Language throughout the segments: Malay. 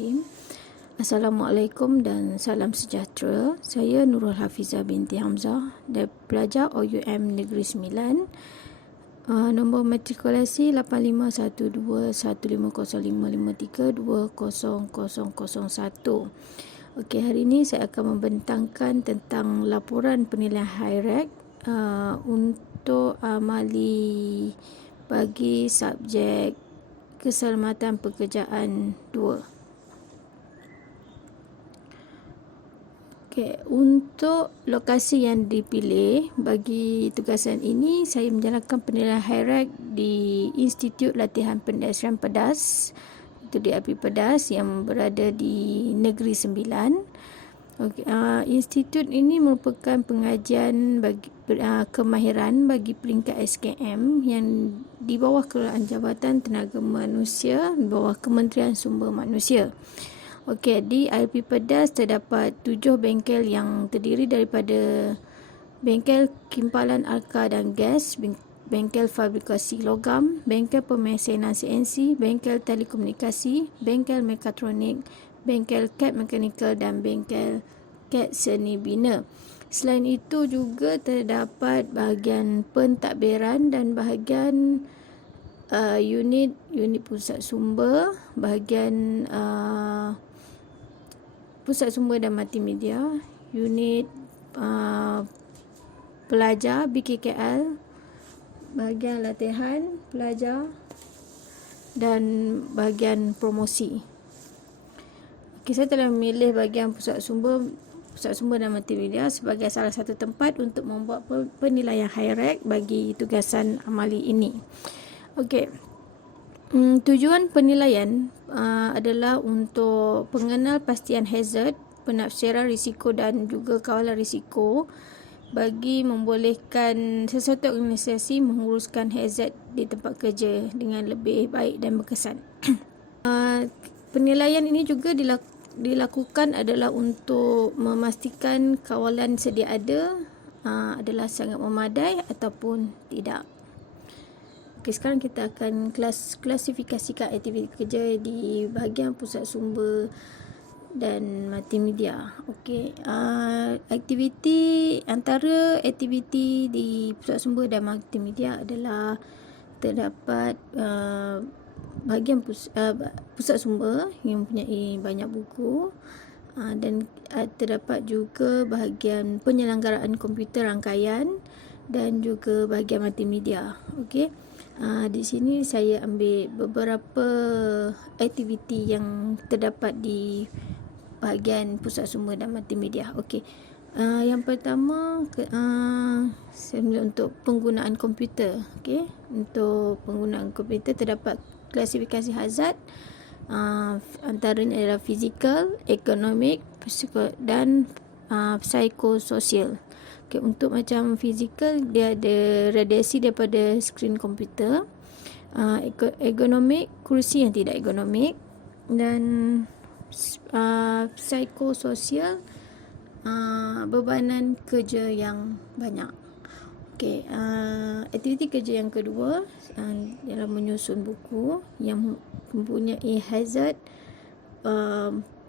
Bismillahirrahmanirrahim. Assalamualaikum dan salam sejahtera. Saya Nurul Hafizah binti Hamzah, pelajar OUM Negeri Sembilan. Nombor matrikulasi 8512150553200001. Okey, hari ini saya akan membentangkan tentang laporan penilaian high rank untuk amali bagi subjek keselamatan pekerjaan 2. Okey, untuk lokasi yang dipilih bagi tugasan ini, saya menjalankan penilaian high rank di Institut Latihan Pendestrian Pedas, itu di Api Pedas yang berada di Negeri Sembilan. Okay, institut ini merupakan pengajian bagi kemahiran bagi peringkat SKM yang di bawah Kelolaan Jabatan Tenaga Manusia, di bawah Kementerian Sumber Manusia. Okey, di IP Pedas terdapat 7 bengkel yang terdiri daripada bengkel kimpalan alka dan gas, bengkel fabrikasi logam, bengkel pemesanan CNC, bengkel telekomunikasi, bengkel mekatronik, bengkel CAD mekanikal dan bengkel CAD seni bina. Selain itu juga terdapat bahagian pentadbiran dan bahagian unit pusat sumber, bahagian pusat sumber dan multimedia, unit pelajar BKKL, bahagian latihan pelajar dan bahagian promosi. Okay, saya telah memilih bahagian pusat sumber dan multimedia sebagai salah satu tempat untuk membuat penilaian high rank bagi tugasan amali ini. Okey. Tujuan penilaian adalah untuk pengenal pastian hazard, penafsiran risiko dan juga kawalan risiko bagi membolehkan sesuatu organisasi menguruskan hazard di tempat kerja dengan lebih baik dan berkesan. Penilaian ini juga dilakukan adalah untuk memastikan kawalan sedia ada adalah sangat memadai ataupun tidak. Okey, sekarang kita akan klasifikasikan aktiviti kerja di bahagian pusat sumber dan multimedia. Okey, antara aktiviti di pusat sumber dan multimedia adalah terdapat bahagian pusat sumber yang mempunyai banyak buku dan terdapat juga bahagian penyelenggaraan komputer rangkaian dan juga bahagian multimedia. Okey. Di sini saya ambil beberapa aktiviti yang terdapat di bahagian pusat sumber dan multimedia. Okey. Yang pertama saya ambil untuk penggunaan komputer. Okey. Untuk penggunaan komputer terdapat klasifikasi hazard. Antaranya adalah fizikal, ekonomik, dan psikososial. Okay, untuk macam fizikal, dia ada radiasi daripada skrin komputer, ergonomik, kursi yang tidak ergonomik, dan psikososial, bebanan kerja yang banyak. Okay, aktiviti kerja yang kedua ialah menyusun buku yang mempunyai hazard,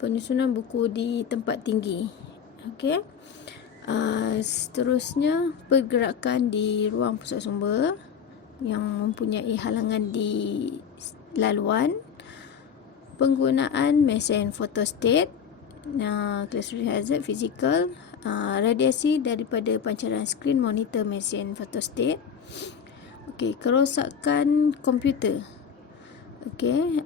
penyusunan buku di tempat tinggi. Okay. Seterusnya pergerakan di ruang pusat sumber yang mempunyai halangan di laluan, penggunaan mesin fotostat, klasifikasi hazard fizikal, radiasi daripada pancaran skrin monitor mesin fotostat. Okey, kerosakan komputer. Okey,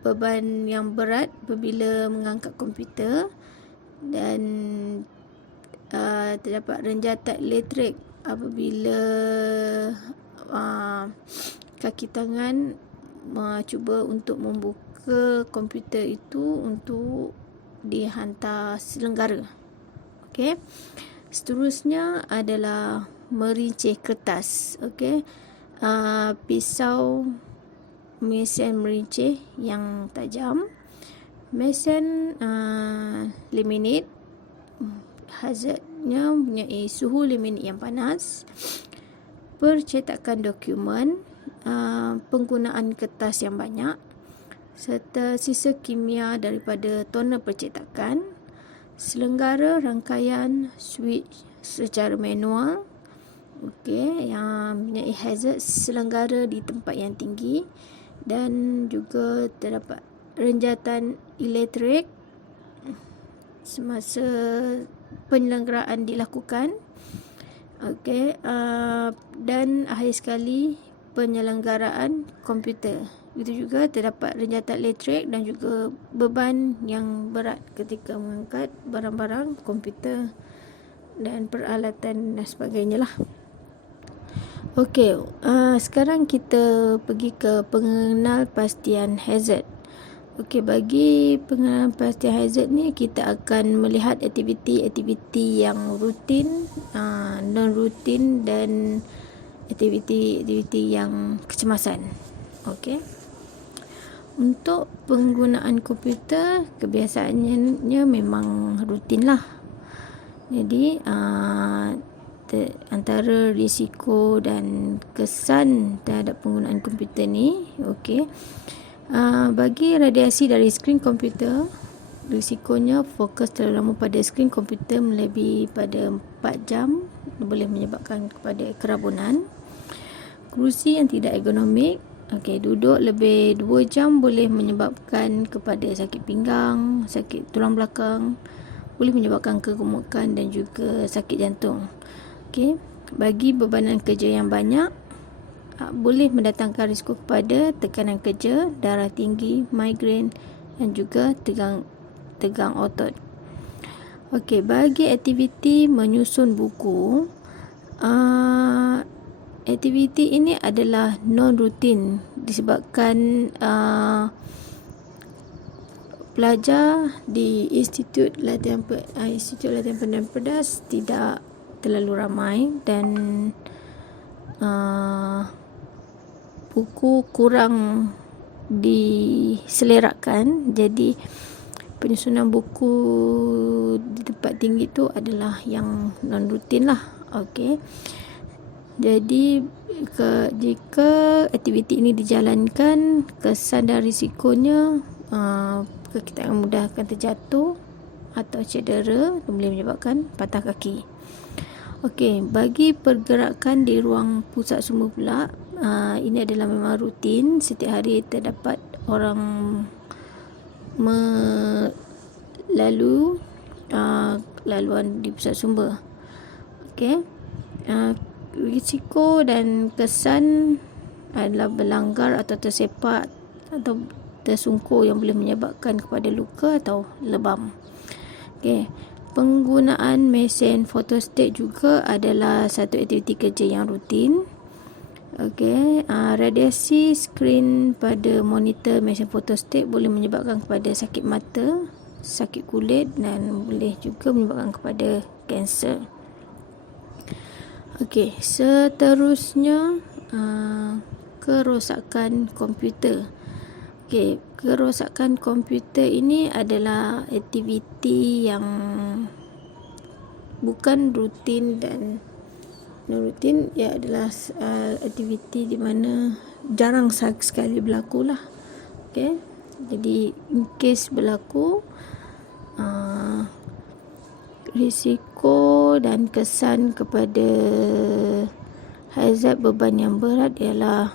beban yang berat apabila mengangkat komputer dan terdapat renjatan elektrik apabila kaki tangan cuba untuk membuka komputer itu untuk dihantar selenggara. Okey. Seterusnya adalah merincih kertas. Okey. Pisau mesin merincih yang tajam, mesin laminate, hazardnya mempunyai suhu laminate yang panas, percetakan dokumen, penggunaan kertas yang banyak, serta sisa kimia daripada toner percetakan, selenggara rangkaian switch secara manual, yang mempunyai hazard selenggara di tempat yang tinggi, dan juga terdapat renjatan elektrik semasa penyelenggaraan dilakukan. Dan akhir sekali penyelenggaraan komputer. Itu juga terdapat renjatan elektrik dan juga beban yang berat ketika mengangkat barang-barang komputer dan peralatan dan sebagainya lah. Sekarang kita pergi ke pengenalpastian hazard. Bagi pengenalpastian hazard ni, kita akan melihat aktiviti-aktiviti yang rutin, non-rutin dan aktiviti-aktiviti yang kecemasan. Untuk penggunaan komputer, kebiasaannya memang rutin lah. Jadi antara risiko dan kesan terhadap penggunaan komputer ni, bagi radiasi dari skrin komputer, risikonya fokus terlalu lama pada skrin komputer melebihi pada 4 jam boleh menyebabkan kepada kerabunan. Kerusi yang tidak ergonomik, duduk lebih 2 jam boleh menyebabkan kepada sakit pinggang, sakit tulang belakang, boleh menyebabkan kegemukan dan juga sakit jantung. Bagi bebanan kerja yang banyak, boleh mendatangkan risiko kepada tekanan kerja, darah tinggi, migrain dan juga tegang otot. Bagi aktiviti menyusun buku, aktiviti ini adalah non-rutin disebabkan pelajar di Institut Latihan Pendidikan Pedas tidak terlalu ramai dan buku kurang diselerakan. Jadi penyusunan buku di tempat tinggi itu adalah yang non-rutin lah. Jadi jika aktiviti ini dijalankan, kesan dan risikonya kita akan mudah akan terjatuh atau cedera, boleh menyebabkan patah kaki. Bagi pergerakan di ruang pusat sumber pula, ini adalah memang rutin. Setiap hari terdapat orang laluan di pusat sumber. Risiko dan kesan adalah berlanggar atau tersepak atau tersungkur yang boleh menyebabkan kepada luka atau lebam. Penggunaan mesin fotostat juga adalah satu aktiviti kerja yang rutin. Radiasi skrin pada monitor mesin fotostat boleh menyebabkan kepada sakit mata, sakit kulit dan boleh juga menyebabkan kepada kanser. Seterusnya kerosakan komputer. Kerosakan komputer ini adalah aktiviti yang bukan rutin dan non-rutin. Ia adalah aktiviti di mana jarang sekali berlaku lah. Jadi in case berlaku, risiko dan kesan kepada hazard beban yang berat ialah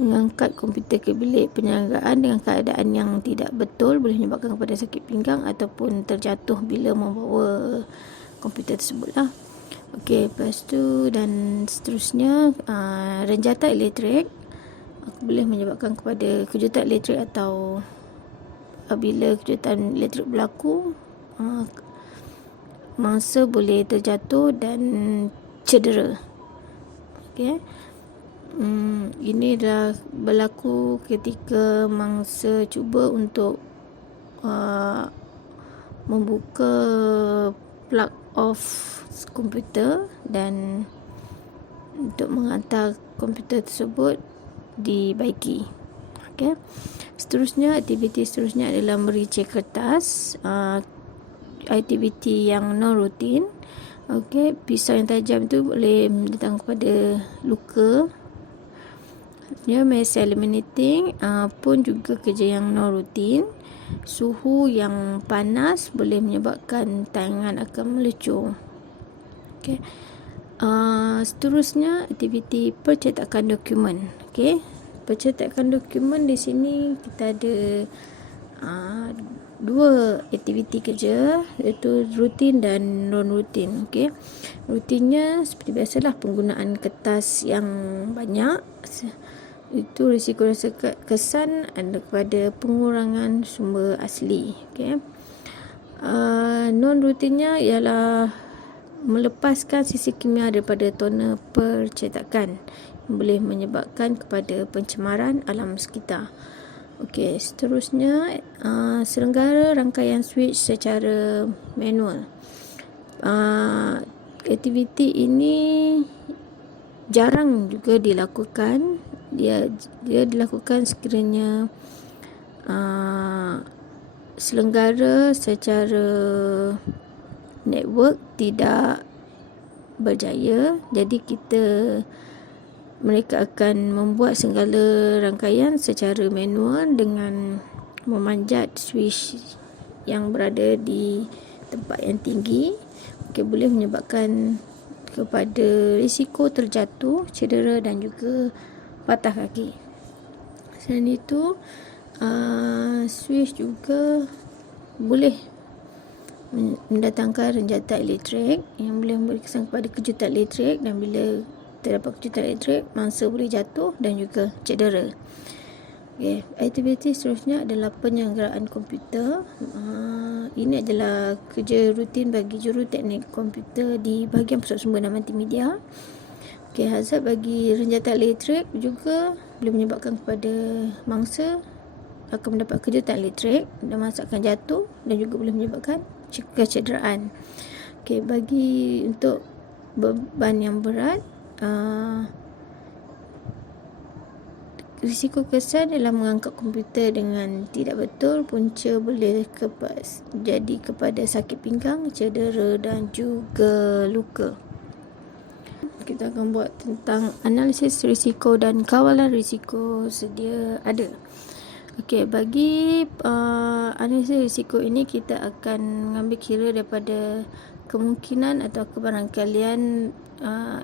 mengangkat komputer ke bilik penyelenggaraan dengan keadaan yang tidak betul boleh menyebabkan kepada sakit pinggang ataupun terjatuh bila membawa komputer tersebut lah. Lepas tu dan seterusnya, renjatan elektrik boleh menyebabkan kepada kejutan elektrik atau bila kejutan elektrik berlaku, mangsa boleh terjatuh dan cedera. Ini adalah berlaku ketika mangsa cuba untuk membuka plug off komputer dan untuk menghantar komputer tersebut dibaiki. Seterusnya, aktiviti seterusnya adalah mericik kertas, aktiviti yang non-rutin. Pisau yang tajam tu boleh datang kepada luka. Ya, mass eliminating pun juga kerja yang non rutin. Suhu yang panas boleh menyebabkan tayangan akan melecur. Okey. Seterusnya aktiviti percetakan dokumen. Okey. Percetakan dokumen di sini kita ada dua aktiviti kerja, iaitu rutin dan non rutin. Okey. Rutinnya seperti biasalah penggunaan kertas yang banyak. Itu risiko kesan ada kepada pengurangan sumber asli. Okey. Non rutinnya ialah melepaskan sisi kimia daripada toner percetakan yang boleh menyebabkan kepada pencemaran alam sekitar. Okey, seterusnya selenggara rangkaian switch secara manual. Aktiviti ini jarang juga dilakukan. Dia dilakukan sekiranya selenggara secara network tidak berjaya. Jadi mereka akan membuat segala rangkaian secara manual dengan memanjat switch yang berada di tempat yang tinggi. Okey, boleh menyebabkan kepada risiko terjatuh, cedera dan juga patah kaki. Selain itu, switch juga boleh mendatangkan renjatan elektrik yang boleh memberi kesan kepada kejutan elektrik, dan bila terdapat kejutan elektrik, mangsa boleh jatuh dan juga cedera. Okay. Aktiviti seterusnya adalah penyelenggaraan komputer. Ini adalah kerja rutin bagi juruteknik komputer di bahagian pusat sumber dan multimedia. Okay, hazard bagi renjatan elektrik juga boleh menyebabkan kepada mangsa akan mendapat kejutan elektrik dan mangsa akan jatuh dan juga boleh menyebabkan kecederaan. Okay, bagi untuk beban yang berat, risiko kesan adalah mengangkat komputer dengan tidak betul. Punca boleh jadi kepada sakit pinggang, cedera dan juga luka. Kita akan buat tentang analisis risiko dan kawalan risiko sedia ada. Okey, bagi analisis risiko ini kita akan mengambil kira daripada kemungkinan atau kebarangkalian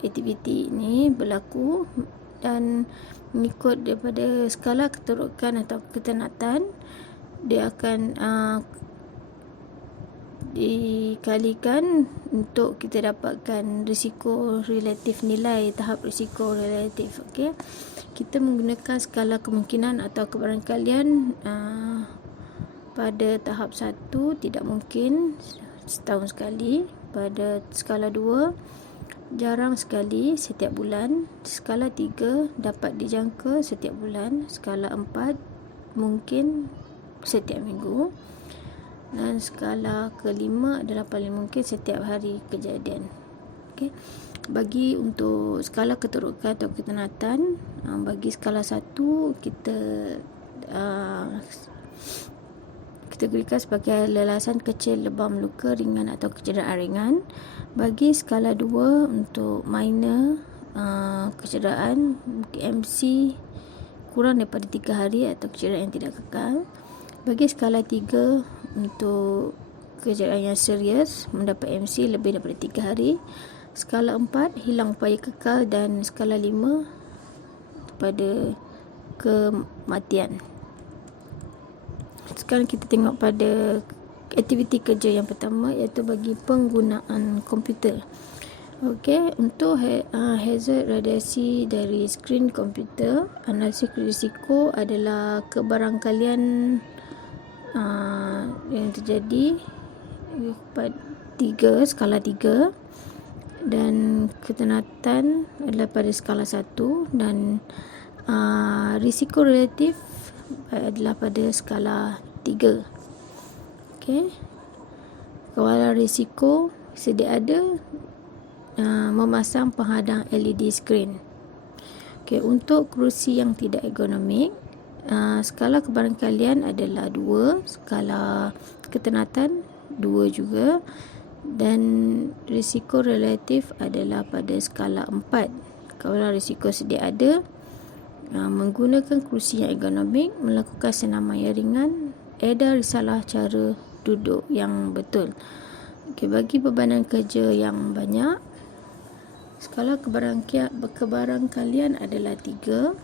aktiviti ini berlaku dan mengikut daripada skala keterukan atau ketenatan. Dia akan dikalikan untuk kita dapatkan risiko relatif, nilai tahap risiko relatif. Okey, kita menggunakan skala kemungkinan atau kebarangkalian. Pada tahap 1 tidak mungkin, setahun sekali. Pada skala 2 jarang sekali, setiap bulan. Skala 3 dapat dijangka setiap bulan. Skala 4 mungkin setiap minggu. Dan skala ke-5 adalah paling mungkin setiap hari kejadian. Okey. Bagi untuk skala keterukan atau ketenatan, bagi skala 1 kita kategorikan sebagai lelasan kecil, lebam, luka ringan atau kecederaan ringan. Bagi skala 2 untuk minor, kecederaan MC kurang daripada 3 hari atau kecederaan yang tidak kekal. Bagi skala 3 untuk kecederaan yang serius mendapat MC lebih daripada 3 hari. Skala 4 hilang upaya kekal, dan skala 5 pada kematian. Sekarang kita tengok pada aktiviti kerja yang pertama, iaitu bagi penggunaan komputer. Okey, untuk hazard radiasi dari skrin komputer, analisis risiko adalah kebarangkalian yang terjadi pada skala 3, dan ketenatan adalah pada skala 1, dan risiko relatif adalah pada skala 3. Okey, kawalan risiko sedia ada, memasang penghadang LED screen. Okey, untuk kerusi yang tidak ergonomik, skala kebarangkalian adalah 2, skala ketenatan 2 juga, dan risiko relatif adalah pada skala 4. Kawalan risiko sedia ada menggunakan kerusi yang ergonomik, melakukan senaman yang ringan, edar risalah cara duduk yang betul. Bagi bebanan kerja yang banyak, skala kebarangkalian adalah 3,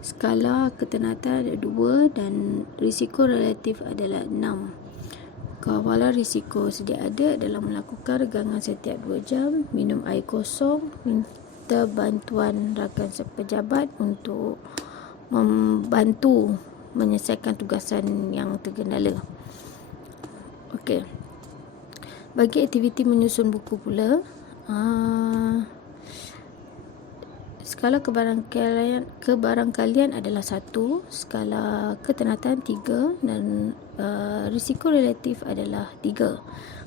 skala ketenatan ada 2 dan risiko relatif adalah 6. Kawalan risiko sedia ada adalah melakukan regangan setiap 2 jam, minum air kosong, minta bantuan rakan sepejabat untuk membantu menyelesaikan tugasan yang tergendala. Okey. Bagi aktiviti menyusun buku pula, skala kebarangkalian adalah 1, skala ketenatan 3 dan risiko relatif adalah 3.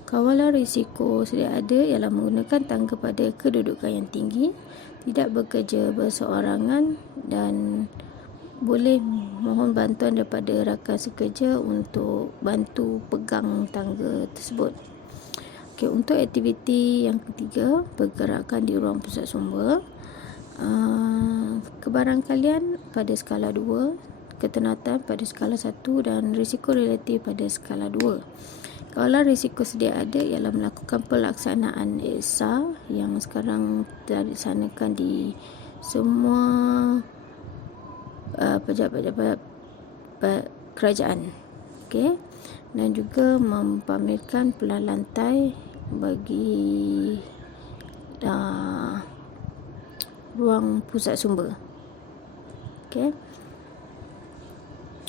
Kawalan risiko sedia ada ialah menggunakan tangga pada kedudukan yang tinggi, tidak bekerja berseorangan dan boleh mohon bantuan daripada rakan sekerja untuk bantu pegang tangga tersebut. Okey, untuk aktiviti yang ketiga, pergerakan di ruang pusat sumber. Kebarangkalian pada skala 2, ketenatan pada skala 1 dan risiko relatif pada skala 2. Kawalan risiko sedia ada ialah melakukan pelaksanaan ESA yang sekarang dilaksanakan di semua pejabat-pejabat kerajaan. Okey, dan juga mempamerkan pelan lantai bagi ruang pusat sumber. Okey.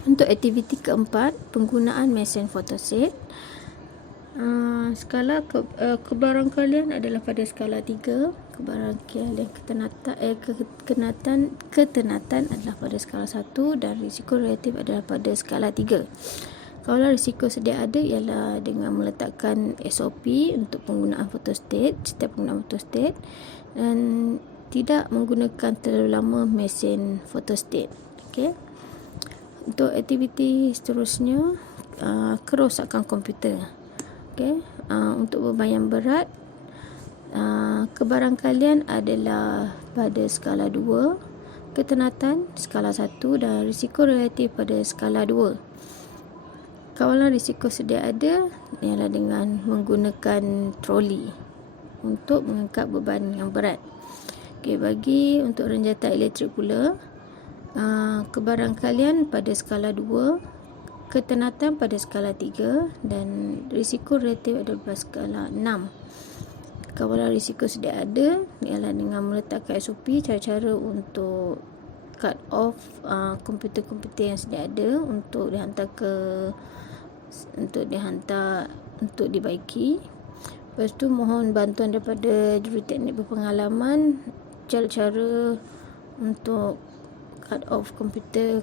Untuk aktiviti keempat, penggunaan mesin fotoset. Skala kebarangkalian adalah pada skala 3, kebarangkalian ketenatan adalah pada skala 1 dan risiko relatif adalah pada skala 3. Kalau risiko sedia ada ialah dengan meletakkan SOP untuk penggunaan photostat, setiap penggunaan photostat, dan tidak menggunakan terlalu lama mesin photostat. Okey. Untuk aktiviti seterusnya, kerosakan komputer. Okey. Untuk beban yang berat, kebarangkalian adalah pada skala 2, ketenatan skala 1 dan risiko relatif pada skala 2. Kawalan risiko sedia ada ialah dengan menggunakan troli untuk mengangkat beban yang berat. Okey, bagi untuk renjatan elektrik pula, kebarangkalian pada skala 2, ketenatan pada skala 3 dan risiko relatif ada pada skala 6. Kawalan risiko sedia ada ialah dengan meletakkan SOP, cara-cara untuk cut off komputer-komputer yang sedia ada untuk dibaiki. Lepas tu mohon bantuan daripada juruteknik berpengalaman cara-cara untuk cut off komputer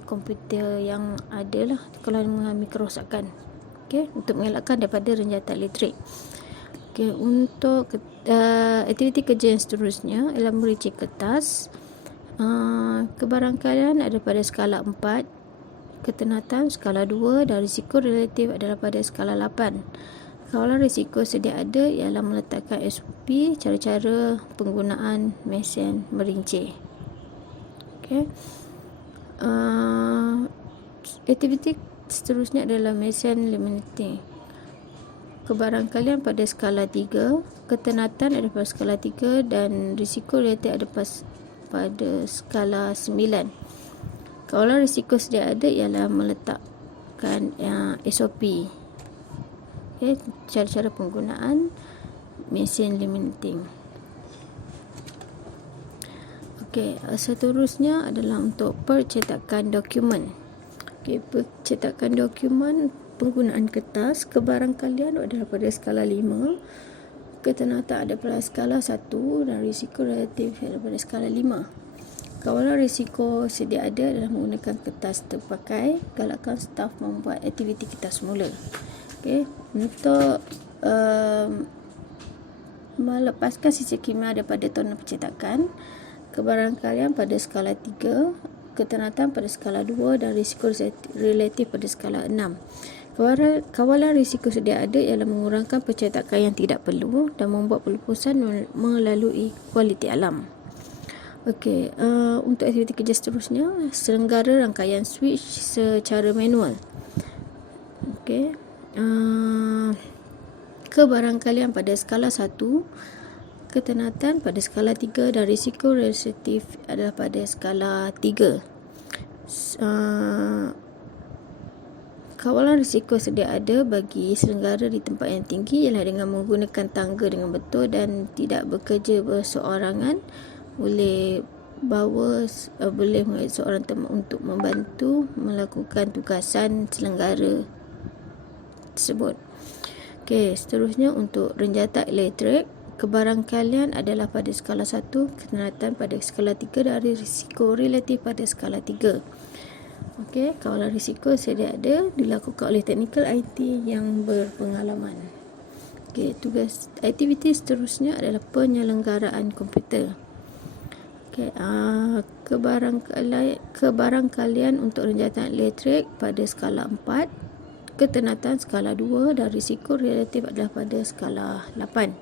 yang ada lah kalau mengalami kerosakan. Okey, untuk mengelakkan daripada renjatan elektrik. Okey, untuk aktiviti kerja yang seterusnya ialah mericik kertas. Kebarangkalian ada pada skala 4, ketenatan skala 2 dan risiko relatif adalah pada skala 8. Kawalan risiko sedia ada ialah meletakkan SOP, cara-cara penggunaan mesin merincih. Okey. Aktiviti seterusnya adalah mesin laminating. Kebarangkalian pada skala 3, ketenatan ada pada skala 3 dan risiko relatif ada pada skala 9. Kawalan risiko sedia ada ialah meletakkan SOP. Okay, cara-cara penggunaan mesin laminating. Okey, seterusnya adalah untuk percetakan dokumen. Okey, percetakan dokumen penggunaan kertas. Kebarangkalian adalah pada skala 5, ketenatan ada pada skala 1 dan risiko relatif ada pada skala 5. Kawalan risiko sedia ada adalah menggunakan kertas terpakai. Galakkan staf membuat aktiviti kertas semula. Okey, untuk melepaskan sisa kimia daripada toner percetakan, kebarangkalian pada skala 3, ketenatan pada skala 2 dan risiko relatif pada skala 6. Kawalan risiko sedia ada ialah mengurangkan percetakan yang tidak perlu dan membuat pelupusan melalui kualiti alam. Okey, untuk aktiviti kerja seterusnya, selenggara rangkaian switch secara manual. Okey, kebarangkalian pada skala 1, ketenatan pada skala 3 dan risiko relatif adalah pada skala 3. Kawalan risiko sedia ada bagi selenggara di tempat yang tinggi ialah dengan menggunakan tangga dengan betul dan tidak bekerja berseorangan. Boleh mengajak seorang teman untuk membantu melakukan tugasan selenggara tersebut. Okey, seterusnya untuk renjata elektrik, kebarangkalian adalah pada skala 1, ketenatan pada skala 3 dan risiko relatif pada skala 3. Okey, kawalan risiko sedia ada dilakukan oleh teknikal IT yang berpengalaman. Okey, tugas aktiviti seterusnya adalah penyelenggaraan komputer. Okey, kebarangkalian untuk renjatan elektrik pada skala 4, ketenatan skala 2 dan risiko relatif adalah pada skala 8.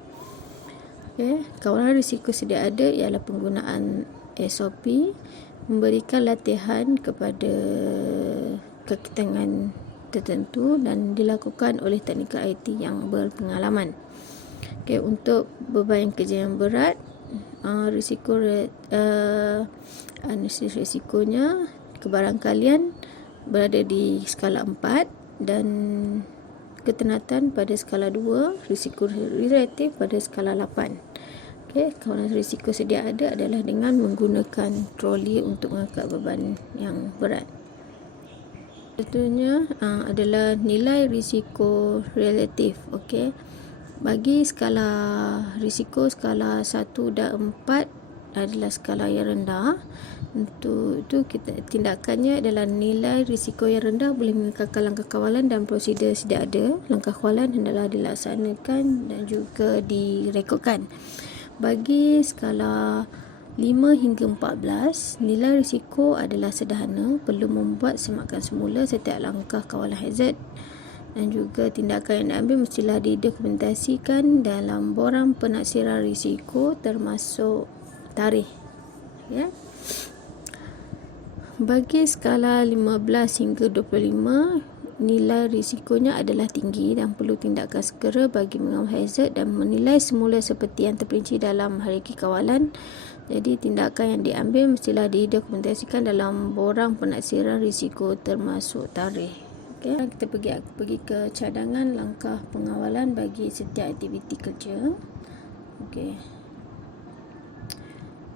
Okey, kawalan risiko sedia ada ialah penggunaan SOP, memberikan latihan kepada kaki tangan tertentu dan dilakukan oleh teknikal IT yang berpengalaman. Okey, untuk beban kerja yang berat, analisis risikonya, kebarangkalian berada di skala 4 dan ketenatan pada skala 2, risiko relatif pada skala 8. Okey, kawalan risiko sedia ada adalah dengan menggunakan troli untuk mengangkat beban yang berat. Contohnya adalah nilai risiko relatif. Okey, bagi skala risiko skala 1 dan 4 adalah skala yang rendah. Untuk itu tindakannya adalah nilai risiko yang rendah boleh mengekalkan langkah kawalan dan prosedur sedia ada. Langkah kawalan hendaklah dilaksanakan dan juga direkodkan. Bagi skala 5 hingga 14, nilai risiko adalah sederhana, perlu membuat semakan semula setiap langkah kawalan hazard dan juga tindakan yang diambil mestilah didokumentasikan dalam borang penaksiran risiko termasuk tarikh. Ya. Bagi skala 15 hingga 25, nilai risikonya adalah tinggi dan perlu tindakan segera bagi mengawal hazard dan menilai semula seperti yang terperinci dalam hierarki kawalan. Jadi tindakan yang diambil mestilah didokumentasikan dalam borang penaksiran risiko termasuk tarikh. Okay. Kita pergi ke cadangan langkah pengawalan bagi setiap aktiviti kerja. Okey.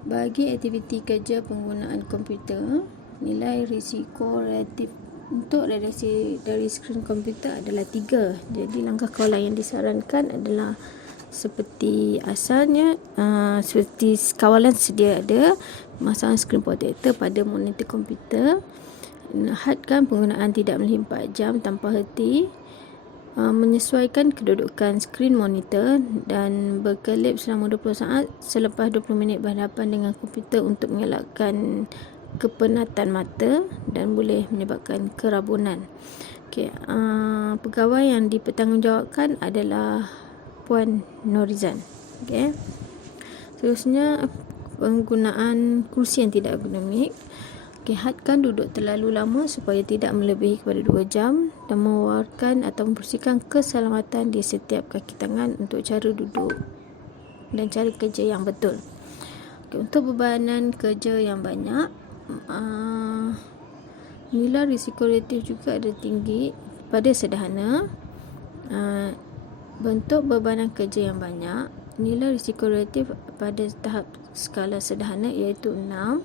Bagi aktiviti kerja penggunaan komputer, nilai risiko relatif untuk radiasi dari skrin komputer adalah 3. Jadi langkah kawalan yang disarankan adalah seperti asalnya, seperti kawalan sedia ada, masang skrin protector pada monitor komputer, hadkan penggunaan tidak melebihi 4 jam tanpa henti, menyesuaikan kedudukan skrin monitor dan berkelip selama 20 saat selepas 20 minit berhadapan dengan komputer untuk mengelakkan kepenatan mata dan boleh menyebabkan kerabunan. Okey, pegawai yang dipertanggungjawabkan adalah Puan Norizan. Okey. Seterusnya, penggunaan kursi yang tidak ergonomik. Okey, hadkan duduk terlalu lama supaya tidak melebihi kepada 2 jam dan mewawarkan atau membersihkan keselamatan di setiap kaki tangan untuk cara duduk dan cara kerja yang betul. Okey, untuk bebanan kerja yang banyak, nilai risiko relatif juga ada tinggi pada sederhana. Bentuk bebanan kerja yang banyak, nilai risiko relatif pada tahap skala sederhana iaitu 6.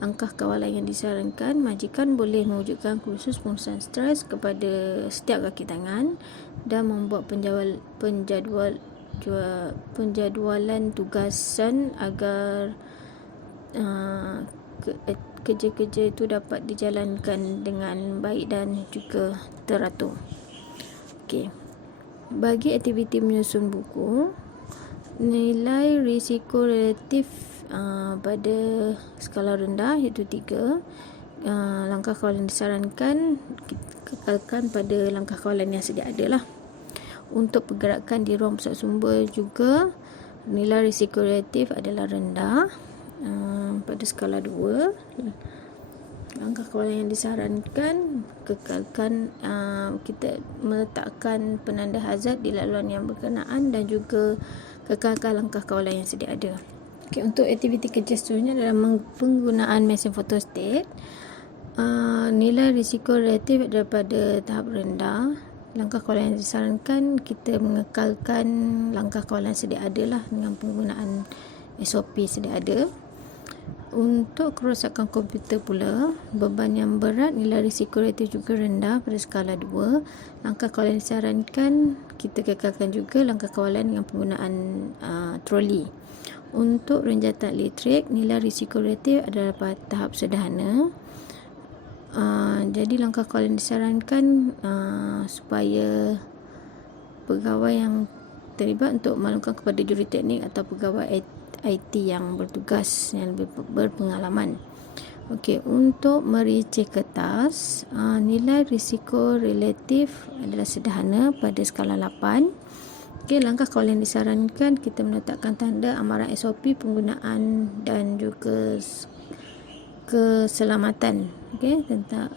Langkah kawalan yang disarankan, majikan boleh mewujudkan kursus pengurusan stres kepada setiap kaki tangan dan membuat penjadualan tugasan agar kerja-kerja itu dapat dijalankan dengan baik dan juga teratur. Okey. Bagi aktiviti menyusun buku, nilai risiko relatif pada skala rendah iaitu 3. Langkah kawalan disarankan kekalkan pada langkah kawalan yang sedia ada lah. Untuk pergerakan di ruang pusat sumber juga nilai risiko relatif adalah rendah. pada skala 2. Langkah kawalan yang disarankan, kekalkan kita meletakkan penanda hazard di laluan yang berkenaan dan juga kekalkan langkah kawalan yang sedia ada. Okay, untuk aktiviti kerja seterusnya adalah penggunaan mesin fotostat. Nilai risiko relatif daripada tahap rendah. Langkah kawalan yang disarankan, kita mengekalkan langkah kawalan sedia ada lah dengan penggunaan SOP sedia ada. Untuk kerosakan komputer pula, beban yang berat, nilai risiko relatif juga rendah pada skala 2. Langkah kawalan disarankan, kita kekalkan juga langkah kawalan dengan penggunaan troli. Untuk renjatan elektrik, nilai risiko relatif adalah pada tahap sederhana. Jadi langkah kawalan disarankan supaya pegawai yang terlibat untuk maklumkan kepada juruteknik atau pegawai IT yang bertugas yang lebih berpengalaman. Okey, untuk mericik kertas, nilai risiko relatif adalah sederhana pada skala 8. Okey, langkah kawalan yang disarankan, kita meletakkan tanda amaran SOP penggunaan dan juga keselamatan, okey, tentang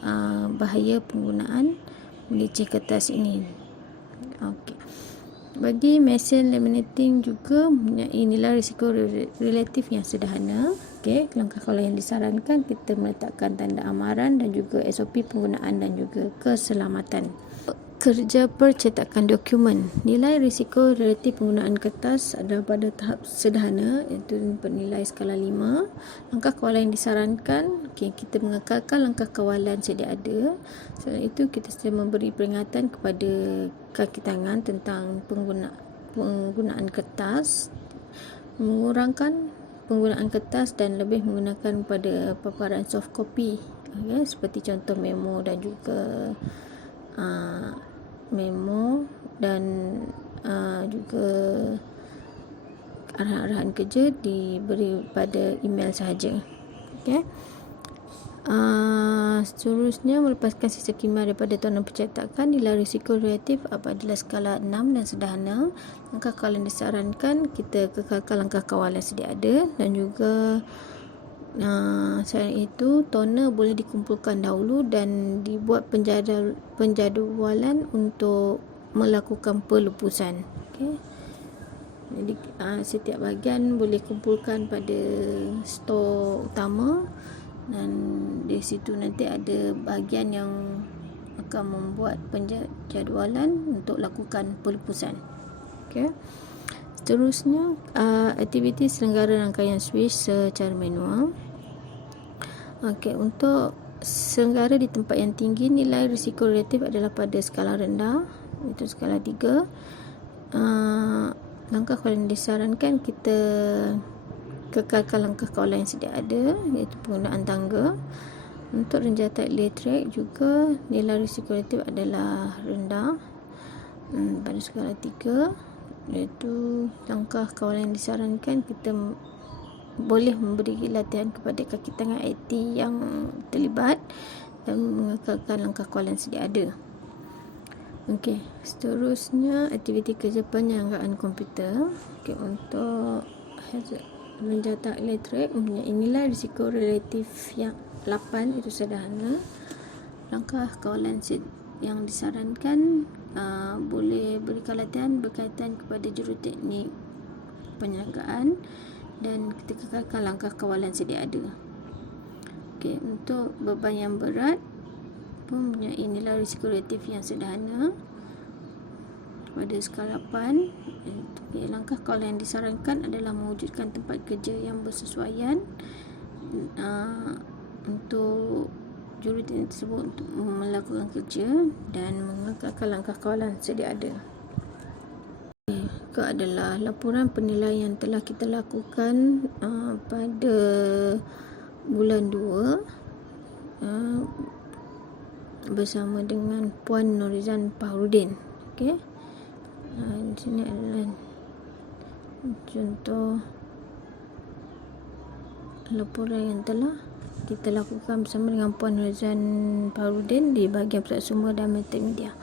bahaya penggunaan mericik kertas ini. Okey. Bagi mesin laminating juga mempunyai nilai risiko relatif yang sederhana. Okey, langkah kawalan yang disarankan, kita meletakkan tanda amaran dan juga SOP penggunaan dan juga keselamatan. Kerja percetakan dokumen, nilai risiko relatif penggunaan kertas adalah pada tahap sederhana, iaitu bernilai skala 5. Langkah kawalan yang disarankan, kita mengekalkan langkah kawalan sedia ada. Selain itu, kita sedang memberi peringatan kepada kaki tangan tentang penggunaan kertas, mengurangkan penggunaan kertas dan lebih menggunakan pada paparan soft copy, seperti contoh memo dan juga juga arahan-arahan kerja diberi pada email sahaja. Okey. Seterusnya, melepaskan sisa khemah daripada toner percetakan, nilai risiko relatif adalah skala 6 dan sederhana. Langkah kawalan disarankan, kita kekalkan langkah kawalan sedia ada dan juga selain itu, toner boleh dikumpulkan dahulu dan dibuat penjadualan untuk melakukan pelupusan. Okay. Jadi setiap bahagian boleh kumpulkan pada stor utama dan di situ nanti ada bahagian yang akan membuat penjadualan untuk lakukan pelupusan. Okay. Seterusnya, aktiviti selenggara rangkaian switch secara manual. Okey, untuk selenggara di tempat yang tinggi, nilai risiko relatif adalah pada skala rendah, itu skala 3. Langkah kawalan disarankan, kita kekalkan langkah kawalan yang sedia ada, iaitu penggunaan tangga. Untuk renjatan elektrik juga, nilai risiko relatif adalah rendah pada skala 3, iaitu langkah kawalan yang disarankan, kita boleh memberi latihan kepada kaki tangan IT yang terlibat dan mengekalkan langkah kawalan sedia ada. Okey, seterusnya aktiviti kerja penyelenggaraan komputer. Okey, untuk renjatan elektrik mempunyai nilai risiko relatif yang 8, itu sederhana. Langkah kawalan yang disarankan, boleh berikan latihan berkaitan kepada juruteknik penyelenggaraan dan kita kekalkan langkah kawalan sedia ada. Okey, untuk beban yang berat pun mempunyai nilai risiko relatif yang sederhana pada skala 8. Okay, langkah kawalan yang disarankan adalah mewujudkan tempat kerja yang bersesuaian untuk juruteknik tersebut untuk melakukan kerja dan mengekalkan langkah kawalan sedia ada. Itu adalah laporan penilaian yang telah kita lakukan pada bulan 2 bersama dengan Puan Norizan Fahrudin. Okey. Di sini adalah contoh laporan yang telah kita lakukan bersama dengan Puan Norizan Fahrudin di bahagian pusat sumber dan multimedia.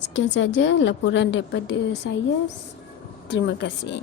Sekian saja laporan daripada saya. Terima kasih.